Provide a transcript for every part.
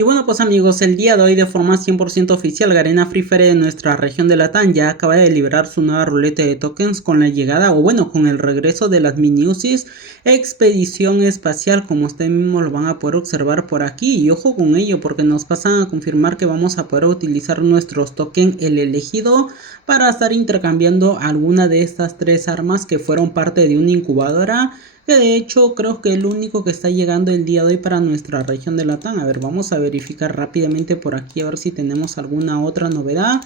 Y bueno pues amigos, el día de hoy de forma 100% oficial Garena Free Fire de nuestra región de Latam ya acaba de liberar su nueva ruleta de tokens con la llegada o bueno con el regreso de las mini UCIs Expedición Espacial, como ustedes mismos lo van a poder observar por aquí. Y ojo con ello porque nos pasan a confirmar que vamos a poder utilizar nuestros tokens el elegido para estar intercambiando alguna de estas tres armas que fueron parte de una incubadora, que de hecho creo que el único que está llegando el día de hoy para nuestra región de Latam. A ver, vamos a verificar rápidamente por aquí a ver si tenemos alguna otra novedad.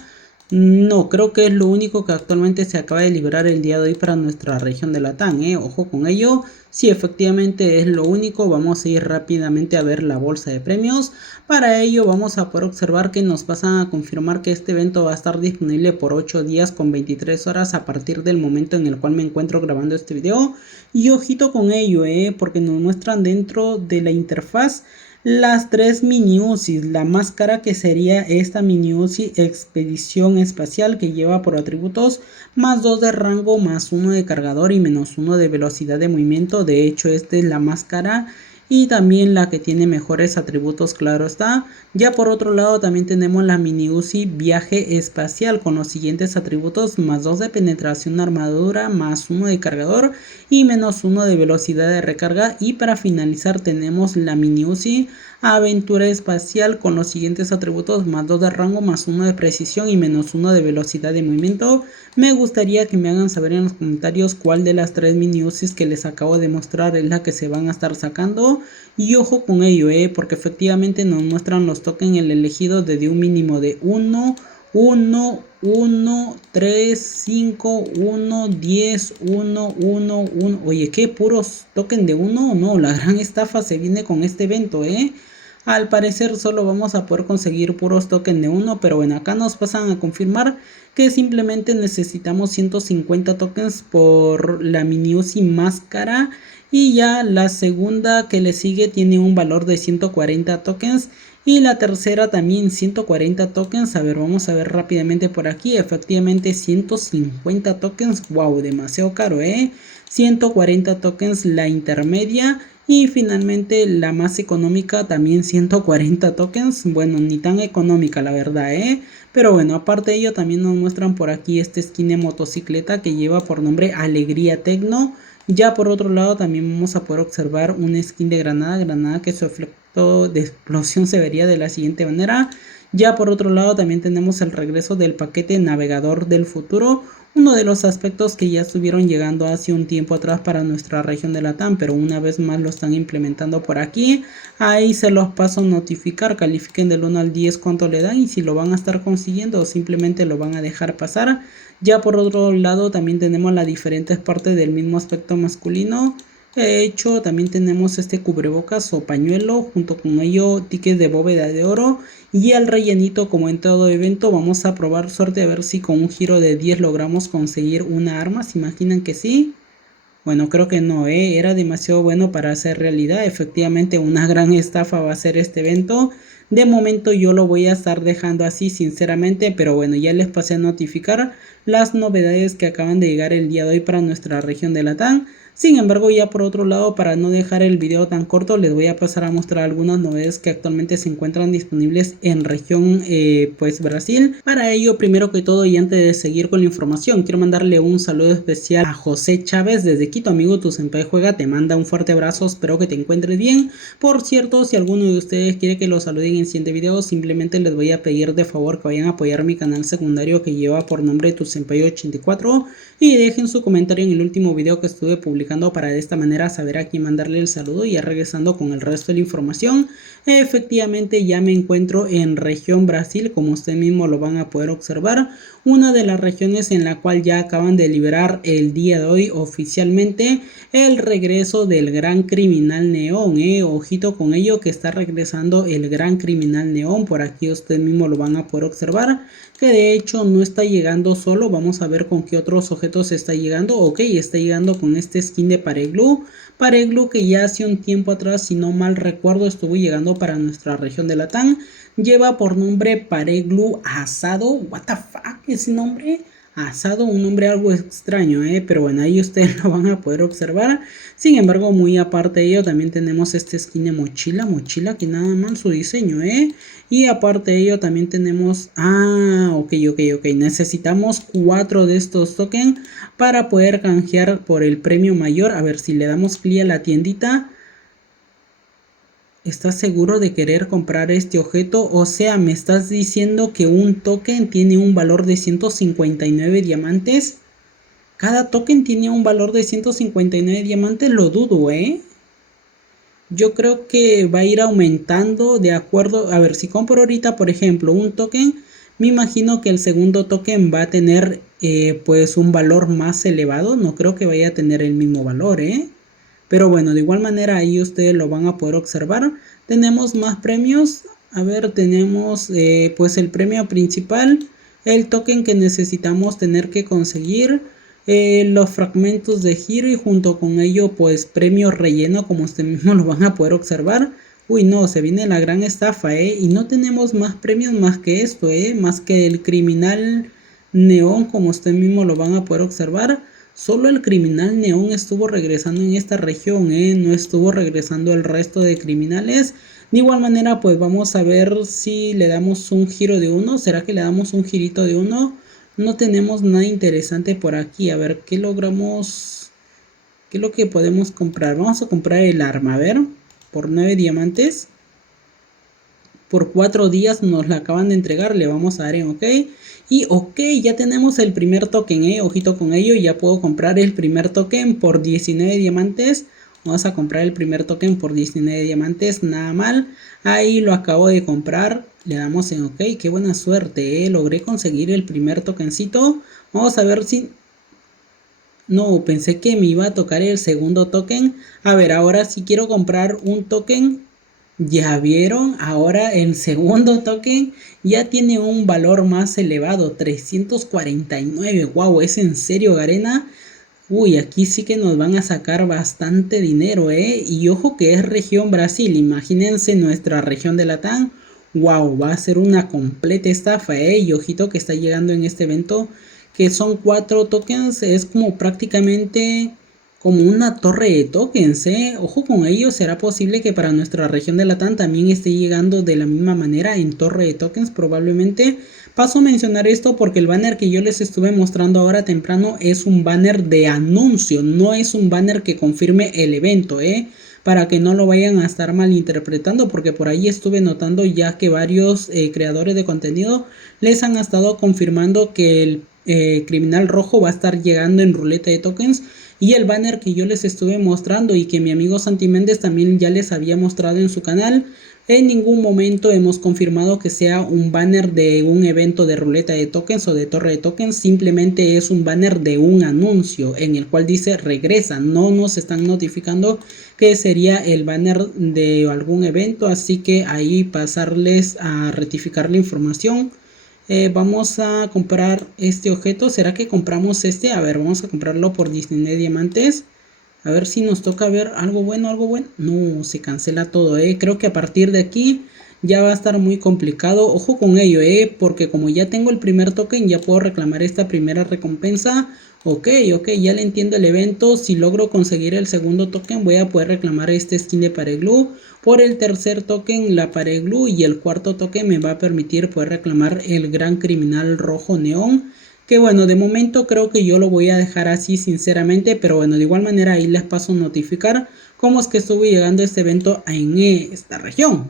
No, creo que es lo único que actualmente se acaba de liberar el día de hoy para nuestra región de Latam, ojo con ello. Si efectivamente es lo único, vamos a ir rápidamente a ver la bolsa de premios. Para ello vamos a poder observar que nos pasan a confirmar que este evento va a estar disponible por 8 días con 23 horas a partir del momento en el cual me encuentro grabando este video. Y ojito con ello, porque nos muestran dentro de la interfaz las tres mini UCIs, la más cara que sería esta mini UCI Expedición Espacial, que lleva por atributos más 2 de rango, más 1 de cargador y menos 1 de velocidad de movimiento. De hecho esta es la más cara y también la que tiene mejores atributos, claro está. Ya por otro lado también tenemos la mini UCI Viaje Espacial con los siguientes atributos: más 2 de penetración armadura, más 1 de cargador y menos 1 de velocidad de recarga. Y para finalizar tenemos la mini UCI Aventura Espacial con los siguientes atributos: más 2 de rango, más 1 de precisión y menos 1 de velocidad de movimiento. Me gustaría que me hagan saber en los comentarios cuál de las tres mini UCIs que les acabo de mostrar es la que se van a estar sacando. Y ojo con ello, porque efectivamente nos muestran los tokens el elegido desde un mínimo de 1, 1, 1, 3, 5, 1, 10, 1, 1, 1. Oye, ¿qué? ¿Puros tokens de 1? No, la gran estafa se viene con este evento, Al parecer solo vamos a poder conseguir puros tokens de 1, pero bueno, acá nos pasan a confirmar que simplemente necesitamos 150 tokens por la mini UCI más cara. Y ya la segunda que le sigue tiene un valor de 140 tokens. Y la tercera también 140 tokens. A ver, vamos a ver rápidamente por aquí. Efectivamente 150 tokens. Wow, demasiado caro, 140 tokens la intermedia. Y finalmente la más económica también 140 tokens. Bueno, ni tan económica la verdad, Pero bueno, aparte de ello también nos muestran por aquí este skin de motocicleta que lleva por nombre Alegría Tecno. Ya por otro lado también vamos a poder observar un skin de granada que su efecto de explosión se vería de la siguiente manera. Ya por otro lado también tenemos el regreso del paquete navegador del futuro, uno de los aspectos que ya estuvieron llegando hace un tiempo atrás para nuestra región de Latam, pero una vez más lo están implementando por aquí. Ahí se los paso a notificar, califiquen del 1 al 10 cuánto le dan y si lo van a estar consiguiendo o simplemente lo van a dejar pasar. Ya por otro lado también tenemos las diferentes partes del mismo aspecto masculino. De hecho también tenemos este cubrebocas o pañuelo, junto con ello tickets de bóveda de oro y el rellenito. Como en todo evento vamos a probar suerte a ver si con un giro de 10 logramos conseguir una arma. ¿Se imaginan que sí? Bueno, creo que no, era demasiado bueno para ser realidad. Efectivamente una gran estafa va a ser este evento. De momento yo lo voy a estar dejando así sinceramente, pero bueno, ya les pasé a notificar las novedades que acaban de llegar el día de hoy para nuestra región de Latam. Sin embargo, ya por otro lado, para no dejar el video tan corto, les voy a pasar a mostrar algunas novedades que actualmente se encuentran disponibles en región pues Brasil. Para ello, primero que todo y antes de seguir con la información, quiero mandarle un saludo especial a José Chávez desde Quito. Amigo, tu senpai juega, te manda un fuerte abrazo, espero que te encuentres bien. Por cierto, si alguno de ustedes quiere que lo saluden en el siguiente video, simplemente les voy a pedir de favor que vayan a apoyar mi canal secundario que lleva por nombre Tu Senpai 84 y dejen su comentario en el último video que estuve publicando para de esta manera saber a quién mandarle el saludo. Y ya regresando con el resto de la información, efectivamente ya me encuentro en región Brasil, como ustedes mismos lo van a poder observar, una de las regiones en la cual ya acaban de liberar el día de hoy oficialmente el regreso del gran criminal neón, ojito con ello que está regresando el gran criminal neón. Por aquí ustedes mismos lo van a poder observar que de hecho no está llegando solo. Vamos a ver con qué otros objetos está llegando. Ok, está llegando con este skin de Pareglu que ya hace un tiempo atrás, si no mal recuerdo, estuvo llegando para nuestra región de Latam. Lleva por nombre Pareglu Asado. What the fuck, ese nombre. Asado, un nombre algo extraño, pero bueno, ahí ustedes lo van a poder observar. Sin embargo, muy aparte de ello, también tenemos este skin de mochila que nada mal su diseño, y aparte de ello, también tenemos, ok, necesitamos 4 de estos tokens para poder canjear por el premio mayor. A ver, si le damos clic a la tiendita, ¿estás seguro de querer comprar este objeto? O sea, me estás diciendo que un token tiene un valor de 159 diamantes. Cada token tiene un valor de 159 diamantes, lo dudo, Yo creo que va a ir aumentando de acuerdo. A ver, si compro ahorita, por ejemplo, un token, me imagino que el segundo token va a tener pues un valor más elevado. No creo que vaya a tener el mismo valor, Pero bueno, de igual manera ahí ustedes lo van a poder observar. Tenemos más premios. A ver, tenemos pues el premio principal, el token que necesitamos tener que conseguir, los fragmentos de giro y junto con ello pues premio relleno, como ustedes mismos lo van a poder observar. Uy, no, se viene la gran estafa, y no tenemos más premios más que esto, más que el criminal neón, como ustedes mismos lo van a poder observar. Solo el criminal neón estuvo regresando en esta región, no estuvo regresando el resto de criminales. De igual manera, pues vamos a ver si le damos un giro de 1. ¿Será que le damos un girito de 1? No tenemos nada interesante por aquí. A ver, ¿qué logramos? ¿Qué es lo que podemos comprar? Vamos a comprar el arma, a ver, por 9 diamantes. Por 4 días nos la acaban de entregar, le vamos a dar en OK. Y ok, ya tenemos el primer token, ojito con ello, ya puedo comprar el primer token por 19 diamantes. Vamos a comprar el primer token por 19 diamantes, nada mal. Ahí lo acabo de comprar, le damos en OK, qué buena suerte, logré conseguir el primer tokencito. Vamos a ver si... No, pensé que me iba a tocar el segundo token. A ver, ahora si quiero comprar un token... Ya vieron, ahora el segundo token ya tiene un valor más elevado, 349. Wow, ¿es en serio, Garena? Uy, aquí sí que nos van a sacar bastante dinero, Y ojo que es región Brasil, imagínense nuestra región de Latam. Wow, va a ser una completa estafa, Y ojito que está llegando en este evento, que son 4 tokens, es como prácticamente como una torre de tokens, Ojo con ello, será posible que para nuestra región de Latam también esté llegando de la misma manera en torre de tokens probablemente. Paso a mencionar esto porque el banner que yo les estuve mostrando ahora temprano es un banner de anuncio, no es un banner que confirme el evento, para que no lo vayan a estar malinterpretando, porque por ahí estuve notando ya que varios creadores de contenido les han estado confirmando que el criminal rojo va a estar llegando en ruleta de tokens. Y el banner que yo les estuve mostrando y que mi amigo Santi Méndez también ya les había mostrado en su canal, en ningún momento hemos confirmado que sea un banner de un evento de ruleta de tokens o de torre de tokens. Simplemente es un banner de un anuncio en el cual dice regresa. No nos están notificando que sería el banner de algún evento, así que ahí pasarles a rectificar la información. Vamos a comprar este objeto. ¿Será que compramos este? A ver, vamos a comprarlo por 19 diamantes. A ver si nos toca ver algo bueno, algo bueno. No, se cancela todo, Creo que a partir de aquí ya va a estar muy complicado. Ojo con ello, porque como ya tengo el primer token, ya puedo reclamar esta primera recompensa. Ok, ya le entiendo el evento. Si logro conseguir el segundo token, voy a poder reclamar este skin de pared glue. Por el tercer token, la pared glue. Y el cuarto token me va a permitir poder reclamar el gran criminal rojo neón. Que bueno, de momento creo que yo lo voy a dejar así sinceramente. Pero bueno, de igual manera ahí les paso a notificar cómo es que estuvo llegando este evento en esta región.